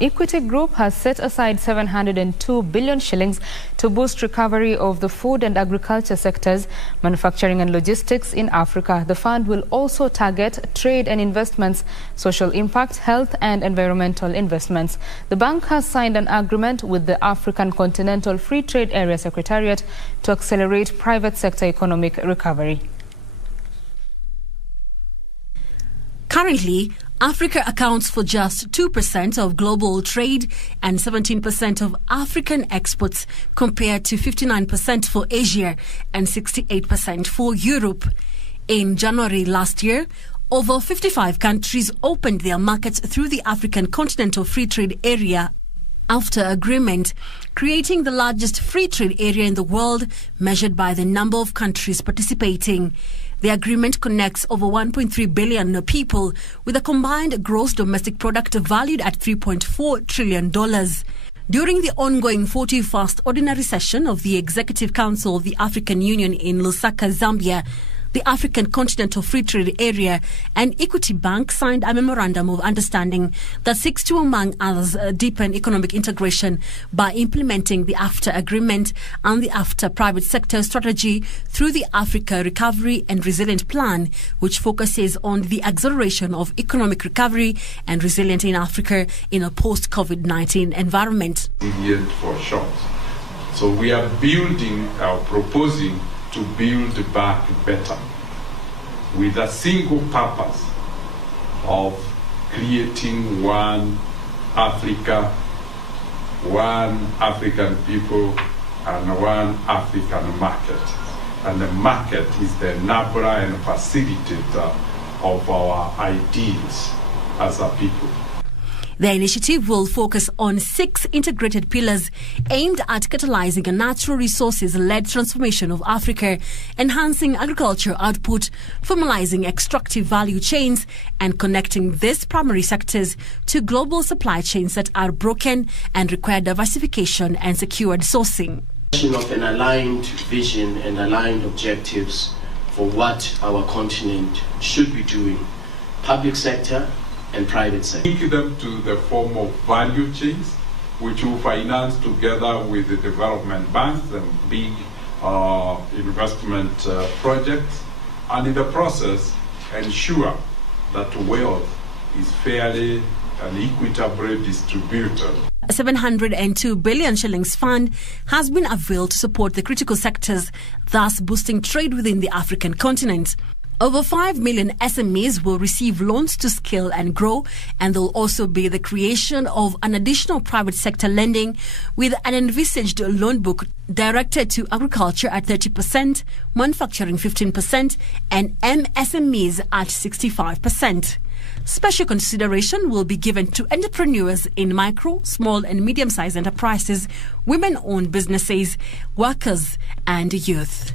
Equity Group has set aside 702 billion shillings to boost recovery of the food and agriculture sectors, manufacturing and logistics in Africa. The fund will also target trade and investments, social impact, health and environmental investments. The bank has signed an agreement with the African Continental Free Trade Area Secretariat to accelerate private sector economic recovery. Currently, Africa accounts for just 2% of global trade and 17% of African exports, compared to 59% for Asia and 68% for Europe. In January last year, over 55 countries opened their markets through the African Continental Free Trade Area after agreement, creating the largest free trade area in the world, measured by the number of countries participating. The agreement connects over 1.3 billion people with a combined gross domestic product valued at $3.4 trillion. During the ongoing 41st Ordinary Session of the Executive Council of the African Union in Lusaka, Zambia, the African Continental Free Trade Area and Equity Bank signed a memorandum of understanding that seeks to, among others, deepen economic integration by implementing the AfCFTA agreement and the AfCFTA private sector strategy through the Africa Recovery and Resilience Plan, which focuses on the acceleration of economic recovery and resilience in Africa in a post-COVID-19 environment. For short. So we are proposing to build back better with a single purpose of creating one Africa, one African people, and one African market. And the market is the enabler and facilitator of our ideals as a people. The initiative will focus on 6 integrated pillars aimed at catalyzing a natural resources-led transformation of Africa, enhancing agriculture output, formalizing extractive value chains, and connecting these primary sectors to global supply chains that are broken and require diversification and secured sourcing. Of an aligned vision and aligned objectives for what our continent should be doing, public sector and private sector. Link them to the form of value chains, which will finance together with the development banks and big investment projects, and in the process ensure that wealth is fairly and equitably distributed. A 702 billion shillings fund has been availed to support the critical sectors, thus boosting trade within the African continent. Over 5 million SMEs will receive loans to scale and grow, and there will also be the creation of an additional private sector lending with an envisaged loan book directed to agriculture at 30%, manufacturing 15%, and MSMEs at 65%. Special consideration will be given to entrepreneurs in micro, small and medium-sized enterprises, women-owned businesses, workers and youth.